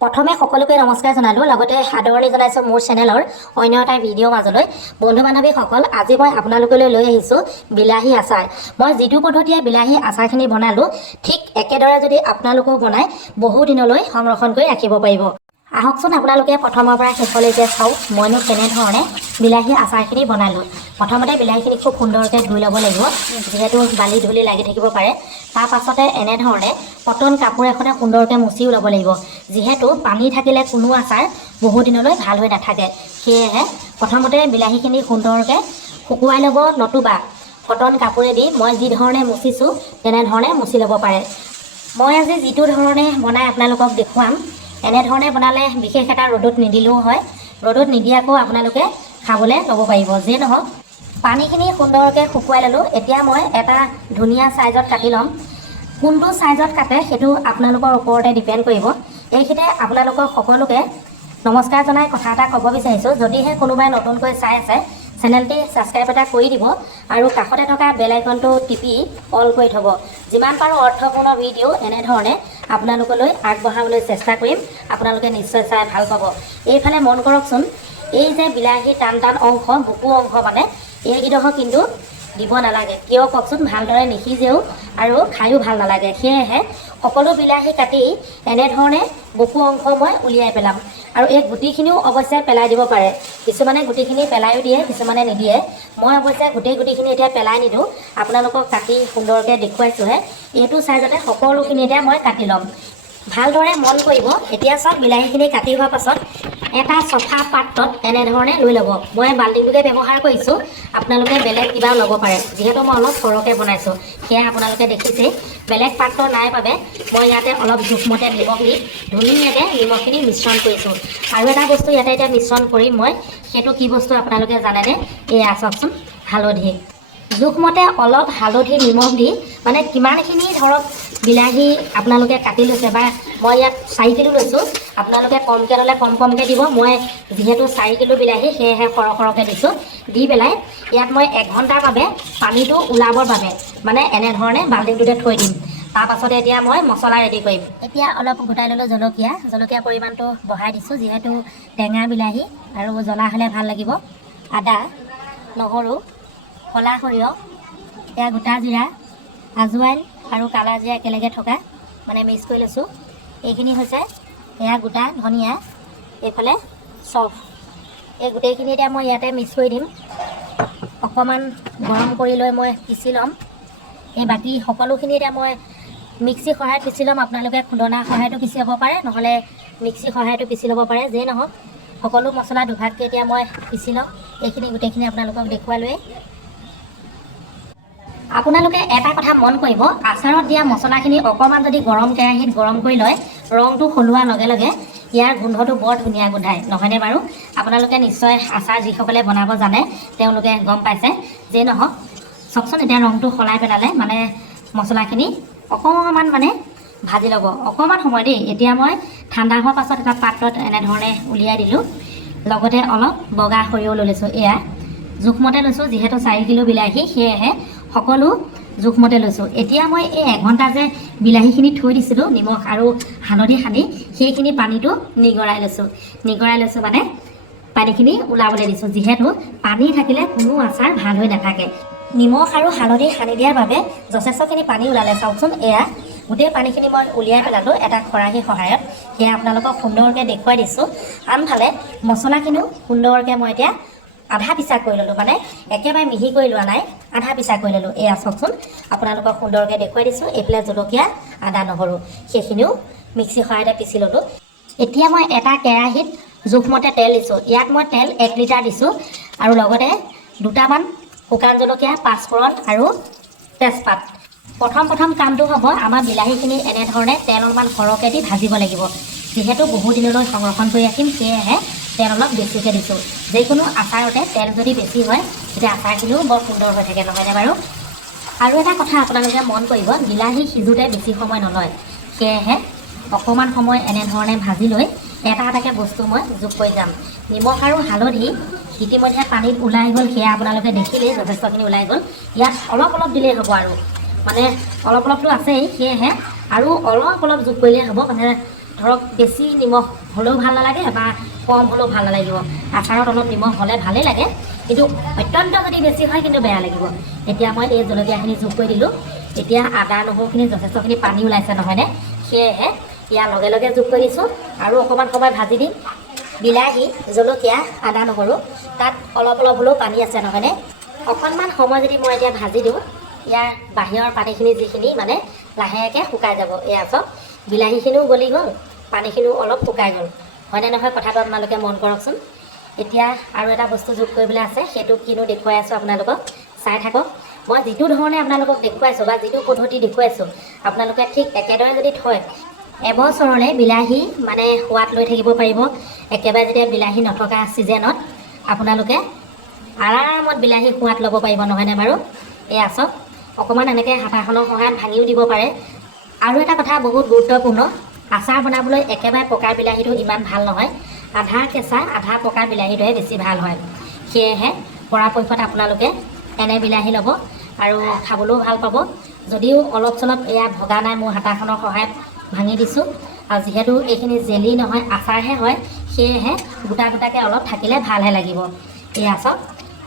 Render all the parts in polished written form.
প্ৰথমে সকলোকে নমস্কাৰ জনালোঁ লগতে আদৰণি জনাইছোঁ মোৰ চেনেলৰ অন্য এটা ভিডিঅ' মাজলৈ বন্ধু বান্ধৱীসকল আজি মই আপোনালোকলৈ লৈ আহিছোঁ বিলাহী আচাৰ মই যিটো পদ্ধতিয়ে বিলাহী আচাৰখিনি বনালোঁ ঠিক একেদৰে যদি আপোনালোকেও বনায় বহু দিনলৈ সংৰক্ষণ কৰি ৰাখিব পাৰিব আহকচোন আপোনালোকে প্ৰথমৰ পৰা শেষলৈকে চাওক মইনো কেনেধৰণে বিলাহী আচাৰখিনি বনালোঁ প্ৰথমতে বিলাহীখিনি খুব সুন্দৰকৈ ধুই ল'ব লাগিব যিহেতু বালি ধূলি লাগি থাকিব পাৰে তাৰ পাছতে এনেধৰণে কটন কাপোৰ এখনে সুন্দৰকৈ মুচিও ল'ব লাগিব যিহেতু পানী থাকিলে কোনো আচাৰ বহু দিনলৈ ভাল হৈ নাথাকে সেয়েহে প্ৰথমতে বিলাহীখিনি সুন্দৰকৈ শুকুৱাই ল'ব নতুবা কটন কাপোৰেদি মই যি ধৰণে মুচিছোঁ তেনেধৰণে মুচি ল'ব পাৰে মই আজি যিটো ধৰণে বনাই আপোনালোকক দেখুৱাম এনেধৰণে বনালে বিশেষ এটা ৰ'দত নিদিলেও হয় ৰ'দত নিদিয়াকৈও আপোনালোকে খাবলৈ ল'ব পাৰিব যে নহওক পানীখিনি সুন্দৰকৈ শুকুৱাই ল'লোঁ এতিয়া মই এটা ধুনীয়া চাইজত কাটি ল'ম কোনটো চাইজত কাটে সেইটো আপোনালোকৰ ওপৰতে ডিপেণ্ড কৰিব এইখিনিতে আপোনালোকৰ সকলোকে নমস্কাৰ জনাই কথা এটা ক'ব বিচাৰিছোঁ যদিহে কোনোবাই নতুনকৈ চাই আছে চেনেলটি ছাবস্ক্ৰাইব এটা কৰি দিব আৰু কাষতে থকা বেল আইকনটো টিপি অল কৰি থ'ব যিমান পাৰোঁ অৰ্থপূৰ্ণ ভিডিঅ' এনেধৰণে আপোনালোকলৈ আগবঢ়াবলৈ চেষ্টা কৰিম আপোনালোকে নিশ্চয় চাই ভাল পাব এইফালে মন কৰকচোন এই যে বিলাহী টান টান অংশ বুকু অংশ মানে এইকেইডোখৰ কিন্তু দিব নালাগে কিয় কওকচোন ভালদৰে নিসিজেও আৰু খায়ো ভাল নালাগে সেয়েহে সকলো বিলাহী কাটি এনেধৰণে বুকু অংশ মই উলিয়াই পেলাম আৰু এই গুটিখিনিও অৱশ্যে পেলাই দিব পাৰে কিছুমানে গুটিখিনি পেলাইও দিয়ে কিছুমানে নিদিয়ে মই অৱশ্যে গোটেই গুটিখিনি এতিয়া পেলাই নিদিওঁ আপোনালোকক কাটি সুন্দৰকৈ দেখুৱাইছোঁহে এইটো চাইজতে সকলোখিনি এতিয়া মই কাটি ল'ম ভালদৰে মন কৰিব এতিয়া চাওক বিলাহীখিনি কাটি হোৱাৰ পাছত এটা চফা পাত্ৰত এনেধৰণে লৈ ল'ব মই বাল্টিংটোকে ব্যৱহাৰ কৰিছোঁ আপোনালোকে বেলেগ কিবা ল'ব পাৰে যিহেতু মই অলপ সৰহকৈ বনাইছোঁ সেয়া আপোনালোকে দেখিছে বেলেগ পাত্ৰ নাই বাবে মই ইয়াতে অলপ জোখমতে নিমখ দি ধুনীয়াকৈ নিমখখিনি মিশ্ৰণ কৰিছোঁ আৰু এটা বস্তু ইয়াতে এতিয়া মিশ্ৰণ কৰিম মই সেইটো কি বস্তু আপোনালোকে জানেনে এয়া চাওকচোন হালধি জোখমতে অলপ হালধি নিমখ দি মানে কিমানখিনি ধৰক বিলাহী আপোনালোকে কাটি লৈছে বা মই ইয়াত 4 কিলো লৈছোঁ আপোনালোকে কমকৈ ল'লে কমকৈ দিব মই যিহেতু 4 কিলো বিলাহী সেয়েহে সৰহকৈ দিছোঁ দি পেলাই ইয়াত মই 1 ঘণ্টাৰ বাবে পানীটো ওলাবৰ বাবে মানে এনেধৰণে বাল্টিংটোতে থৈ দিম তাৰপাছতে এতিয়া মই মছলা ৰেডি কৰিম এতিয়া অলপ গোটাই ল'লোঁ জলকীয়া পৰিমাণটো বঢ়াই দিছোঁ যিহেতু টেঙা বিলাহী আৰু জ্বলা হ'লে ভাল লাগিব আদা নহৰু ক'লা সৰিয়হ এয়া গোটা জিৰা আজৱাইন আৰু কালা জিৰা একেলগে থকা মানে মিক্স কৰি লৈছোঁ এইখিনি হৈছে এয়া গোটা ধনিয়া এইফালে চফ এই গোটেইখিনি এতিয়া মই ইয়াতে মিক্স কৰি দিম অকণমান গৰম কৰি লৈ মই পিচি ল'ম এই বাকী সকলোখিনি এতিয়া মই মিক্সি সহায়ত পিচি ল'ম আপোনালোকে খুন্দনা সহায়তো পিচি ল'ব পাৰে নহ'লে মিক্সি সহায়তো পিচি ল'ব পাৰে যেই নহওক সকলো মছলা দুভাগকৈ এতিয়া মই পিচি ল'ম এইখিনি গোটেইখিনি আপোনালোকক দেখুৱালোৱে আপোনালোকে এটা কথা মন কৰিব আচাৰত দিয়া মছলাখিনি অকণমান যদি গৰম কেৰাহীত গৰম কৰি লয় ৰংটো সলোৱাৰ লগে লগে ইয়াৰ গোন্ধটো বৰ ধুনীয়া গোন্ধায় নহয়নে বাৰু আপোনালোকে নিশ্চয় আচাৰ যিসকলে বনাব জানে তেওঁলোকে গম পাইছে যে নহওক চাওকচোন এতিয়া ৰংটো সলাই পেলালে মানে মছলাখিনি অকণমান মানে ভাজি ল'ব অকণমান সময় দেই এতিয়া মই ঠাণ্ডা হোৱাৰ পাছত এটা পাত্ৰত এনেধৰণে উলিয়াই দিলোঁ লগতে অলপ বগা সৰিয়হ লৈ লৈছোঁ এয়া জোখমতে লৈছোঁ যিহেতু 4 কিলো বিলাহী সেয়েহে সকলো জোখমতে লৈছোঁ এতিয়া মই এই 1 ঘণ্টা যে বিলাহীখিনি থৈ দিছিলোঁ নিমখ আৰু হালধি সানি সেইখিনি পানীটো নিগৰাই লৈছোঁ মানে পানীখিনি ওলাবলৈ দিছোঁ যিহেতু পানী থাকিলে কোনো আচাৰ ভাল হৈ নাথাকে নিমখ আৰু হালধি সানি দিয়াৰ বাবে যথেষ্টখিনি পানী ওলালে চাওকচোন এয়া গোটেই পানীখিনি মই উলিয়াই পেলালোঁ এটা খৰাহীৰ সহায়ত সেয়া আপোনালোকক সুন্দৰকৈ দেখুৱাই দিছোঁ আনফালে মছলাখিনিও সুন্দৰকৈ মই এতিয়া আধা পিচা কৰি ল'লোঁ মানে একেবাৰে মিহি কৰি লোৱা নাই আধা পিচা কৰি ল'লোঁ এয়া চাওকচোন আপোনালোকক সুন্দৰকৈ দেখুৱাই দিছোঁ এইফালে জলকীয়া আদা নহৰু সেইখিনিও মিক্সি সহায়তে পিচি ল'লোঁ এতিয়া মই এটা কেৰাহীত জোখমতে তেল দিছোঁ ইয়াত মই তেল 1 লিটাৰ দিছোঁ আৰু লগতে দুটামান শুকান জলকীয়া পাঁচফোৰণ আৰু তেজপাত প্ৰথম কামটো হ'ব আমাৰ বিলাহীখিনি এনেধৰণে তেল অলপমান সৰহকৈ দি ভাজিব লাগিব যিহেতু বহু দিনলৈ সংৰক্ষণ কৰি ৰাখিম সেয়েহে তেল অলপ বেছিকৈ দিছোঁ যিকোনো আচাৰতে তেল যদি বেছি হয় তেতিয়া আচাৰখিনিও বৰ সুন্দৰ হৈ থাকে নহয়নে বাৰু আৰু এটা কথা আপোনালোকে মন কৰিব বিলাহী সিজোতে বেছি সময় নলয় সেয়েহে অকণমান সময় এনেধৰণে ভাজি লৈ এটা এটাকৈ বস্তু মই যোগ কৰি যাম নিমখ আৰু হালধি ইতিমধ্যে পানীত ওলাই গ'ল সেয়া আপোনালোকে দেখিলেই যথেষ্টখিনি ওলাই গ'ল ইয়াত অলপ দিলেই হ'ব আৰু মানে অলপটো আছেই সেয়েহে আৰু অলপ যোগ কৰিলেই হ'ব মানে ধৰক বেছি নিমখ হ'লেও ভাল নালাগে বা কম হ'লেও ভাল নালাগিব আচাৰত অলপ নিমখ হ'লে ভালেই লাগে কিন্তু অত্যন্ত যদি বেছি হয় কিন্তু বেয়া লাগিব এতিয়া মই এই জলকীয়াখিনি যোগ কৰি দিলোঁ এতিয়া আদা নহৰুখিনি যথেষ্টখিনি পানী ওলাইছে নহয়নে সেয়েহে ইয়াৰ লগে লগে যোগ কৰি দিছোঁ আৰু অকণমান সময় ভাজি দিম বিলাহী জলকীয়া আদা নহৰু তাত অলপ অলপ হ'লেও পানী আছে নহয়নে অকণমান সময় যদি মই এতিয়া ভাজি দিওঁ ইয়াৰ বাহিৰৰ পানীখিনি যিখিনি মানে লাহেকৈ শুকাই যাব এয়া চাওক বিলাহীখিনিও গলি গ'ল পানীখিনিও অলপ শুকাই গ'ল হয়নে নহয় কথাটো আপোনালোকে মন কৰকচোন এতিয়া আৰু এটা বস্তু যোগ কৰিবলৈ আছে সেইটো কিনো দেখুৱাই আছোঁ আপোনালোকক চাই থাকক মই যিটো ধৰণে আপোনালোকক দেখুৱাইছোঁ বা যিটো পদ্ধতি দেখুৱাইছোঁ আপোনালোকে ঠিক একেদৰে যদি থয় এবছৰলৈ বিলাহী মানে সোৱাদ লৈ থাকিব পাৰিব একেবাৰে যেতিয়া বিলাহী নথকা ছিজনত আপোনালোকে আৰামত বিলাহী সোৱাদ ল'ব পাৰিব নহয়নে বাৰু এয়া চাওক অকণমান এনেকৈ হাতাখনৰ সহায়ত ভাঙিও দিব পাৰে আৰু এটা কথা বহুত গুৰুত্বপূৰ্ণ আচাৰ বনাবলৈ একেবাৰে পকা বিলাহীটো ইমান ভাল নহয় আধা কেঁচা আধা পকা বিলাহীটোহে বেছি ভাল হয় সেয়েহে পৰাপক্ষত আপোনালোকে এনে বিলাহী ল'ব আৰু খাবলৈও ভাল পাব যদিও অলপ চলপ এয়া ভগা নাই মোৰ হাতাখনৰ সহায়ত ভাঙি দিছোঁ আৰু যিহেতু এইখিনি জেলি নহয় আচাৰহে হয় সেয়েহে গোটা গোটাকৈ অলপ থাকিলে ভালহে লাগিব এয়া চাওক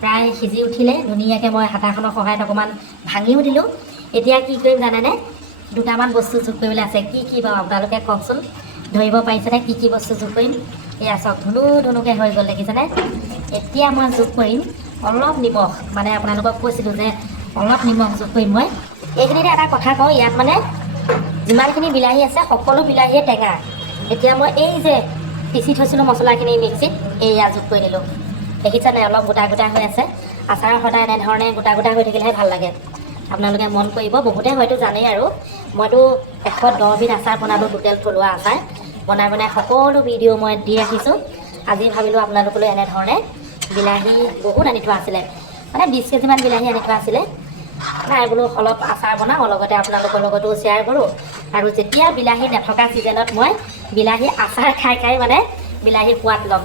প্ৰায় সিজি উঠিলে ধুনীয়াকৈ মই হাতাখনৰ সহায়ত অকণমান ভাঙিও দিলোঁ এতিয়া কি কৰিম জানেনে দুটামান বস্তু যোগ কৰিবলৈ আছে কি বাৰু আপোনালোকে কওকচোন ধৰিব পাৰিছেনে কি বস্তু যোগ কৰিম এয়া চাওক ধুনুকৈ হৈ গ'ল দেখিছেনে এতিয়া মই যোগ কৰিম অলপ নিমখ মানে আপোনালোকক কৈছিলোঁ যে অলপ নিমখ যোগ কৰিম মই এইখিনিতে এটা কথা কওঁ ইয়াত মানে যিমানখিনি বিলাহী আছে সকলো বিলাহীয়ে টেঙা এতিয়া মই এই যে পিচি থৈছিলোঁ মছলাখিনি মিক্সিত এয়া যোগ কৰি দিলোঁ দেখিছেনে অলপ গোটা গোটা হৈ আছে আচাৰৰ সদায় এনেধৰণে গোটা গোটা হৈ থাকিলেহে ভাল লাগে আপোনালোকে মন কৰিব বহুতে হয়তো জানেই আৰু মইতো 110 বিধ আচাৰ বনালোঁ টোটেল থলুৱা আচাৰ বনাই সকলো ভিডিঅ' মই দি ৰাখিছোঁ আজি ভাবিলোঁ আপোনালোকলৈ এনেধৰণে বিলাহী বহুত আনি থোৱা আছিলে মানে 20 কেজিমান বিলাহী আনি থোৱা আছিলে নাই বোলো অলপ আচাৰ বনাওঁ লগতে আপোনালোকৰ লগতো শ্বেয়াৰ কৰোঁ আৰু যেতিয়া বিলাহী নথকা ছিজনত মই বিলাহী আচাৰ খাই মানে বিলাহীৰ সোৱাদ ল'ম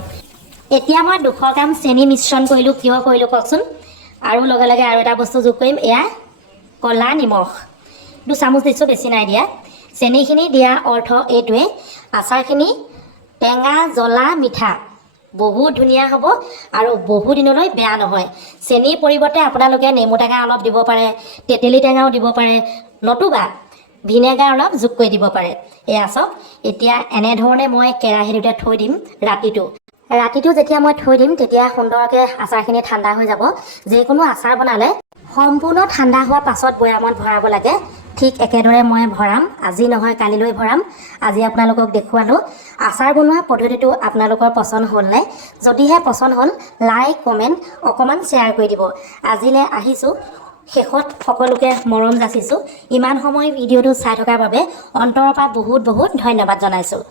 এতিয়া মই 200 গ্ৰাম চেনি মিশ্ৰণ কৰিলোঁ কিয় কৰিলোঁ কওকচোন আৰু লগে লগে আৰু এটা বস্তু যোগ কৰিম এয়া ক'লা নিমখ 2 চামুচ দিছোঁ বেছি নাই দিয়া চেনিখিনি দিয়া অৰ্থ এইটোৱে আচাৰখিনি টেঙা জ্বলা মিঠা বহুত ধুনীয়া হ'ব আৰু বহু দিনলৈ বেয়া নহয় চেনিৰ পৰিৱৰ্তে আপোনালোকে নেমু টেঙা অলপ দিব পাৰে তেতেলী টেঙাও দিব পাৰে নতুবা ভিনেগাৰ অলপ যোগ কৰি দিব পাৰে এয়া চাওক এতিয়া এনেধৰণে মই কেৰাহীটোতে থৈ দিম ৰাতিটো যেতিয়া মই থৈ দিম তেতিয়া সুন্দৰকৈ আচাৰখিনি ঠাণ্ডা হৈ যাব যিকোনো আচাৰ বনালে সম্পূৰ্ণ ঠাণ্ডা হোৱাৰ পাছত বৈয়ামত ভৰাব লাগে ঠিক একেদৰে মই ভৰাম আজি নহয় কালিলৈ ভৰাম আজি আপোনালোকক দেখুৱালোঁ আচাৰ বনোৱা পদ্ধতিটো আপোনালোকৰ পচন্দ হ'লনে যদিহে পচন্দ হ'ল লাইক কমেণ্ট অকণমান শ্বেয়াৰ কৰি দিব আজিলৈ আহিছোঁ শেষত সকলোকে মৰম যাচিছোঁ ইমান সময় ভিডিঅ'টো চাই থকাৰ বাবে অন্তৰৰ পৰা বহুত বহুত ধন্যবাদ জনাইছোঁ